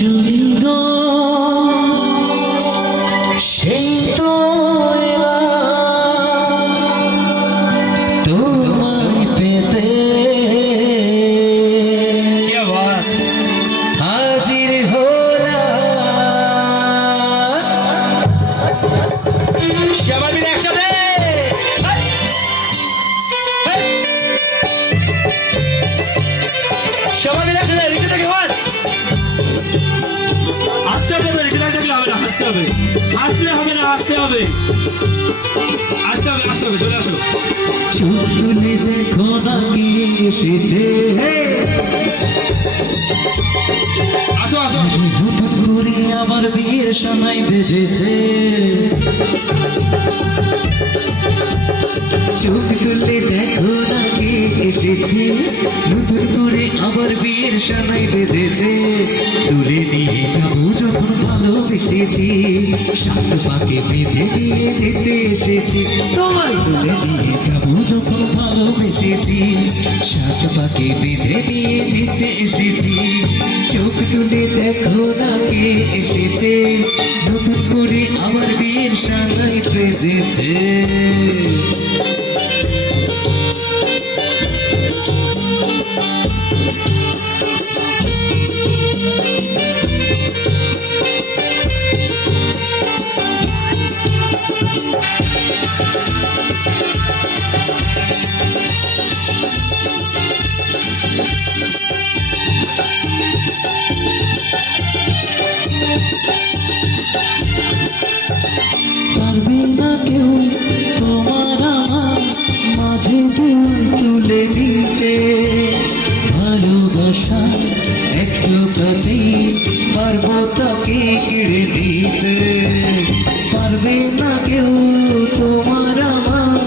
বাঁশুরি গো সেই তো এলাম তোমায় পেতে হাজির হলাম সবার মিলে একসাথে সবার মিলে একসাথে রিক্সা থেকে আসতে হবে না, রিক্সা থাকলে হবে না, আসতে হবে, আসলে হবে না, আসতে হবে, আসতে হবে, আসতে হবে, চলে আসো। চোখ তুলে দেখো না কি এসেছে, আসো আসো। নতুন করে আমার বিয়ের সময় বেজেছে, চোখ তুলে দেখো না কে এসেছে, নতুন করে আবার বিয়ের সময় বেজেছে। তুলে নিয়ে যাবো যখন ভালোবেসেছি, সাত পাকে বেঁধে দিয়ে যেতে এসেছি। তোমায় তুলে নিয়ে যাবো যখন ভালোবেসেছি, সাত পাকে বেঁধে দিয়ে যেতে এসেছি। চোখ তুলে দেখো না কে এসেছে, নতুন করে আবার বিয়ের সময় বেজেছে। পারবে না কেউ তোমার আমার মাঝে তুলে নিতে, ভালোবাসা একটু কাছে পারবো তাকে কেড়ে দিতে। পারবে না কেউ তোমার আমার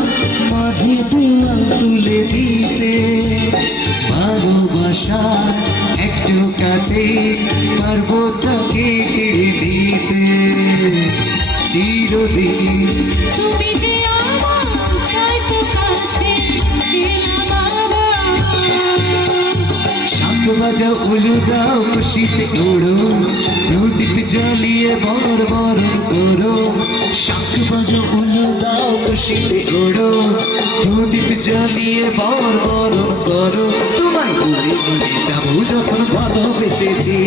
মাঝে তুলে দিতে, ভালোবাসা একটু কাছে পারবো তাকে কেড়ে দিতে। চিরদিন তুমি যে আমার হয়তো কাছে শান্ত বাজাও উলু দাও খুশিতে ওড়ো, প্রদীপ জ্বালিয়ে বর বরণ করো। শান্ত বাজাও উলু দাও খুশিতে ওড়ো, প্রদীপ জ্বালিয়ে বর বরণ করো। তোমায় তুলে নিয়ে যাবো যখন ভালোবেসেছি।